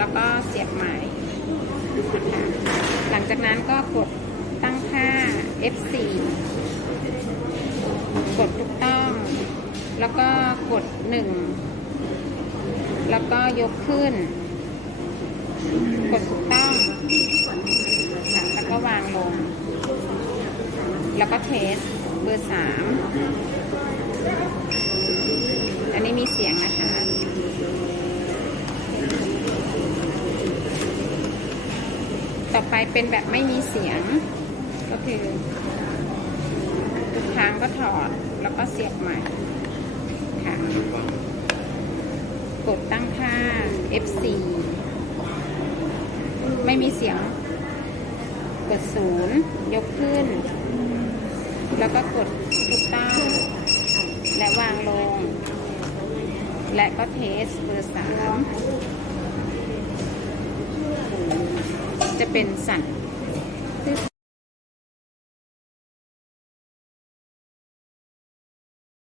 แล้วก็เสียบใหม่นะคะหลังจากนั้นก็กดตั้งค่า F4 กดถูกต้อง แล้วก็กด 1 แล้วก็ยกขึ้น กดถูกต้องแล้วก็วางลง แล้วก็เทสเบอร์สามอันนี้มีเสียงนะคะ ต่อไปเป็นแบบไม่มีเสียง ก็คือทุกครั้งก็ถอดแล้วก็เสียบใหม่ค่ะกดตั้งค่า F4 ไม่มีเสียง กดศูนย์ยกขึ้น แล้วก็กดถูกต้องและวางลง และก็เทสเบอร์สาม จะเป็นสั่น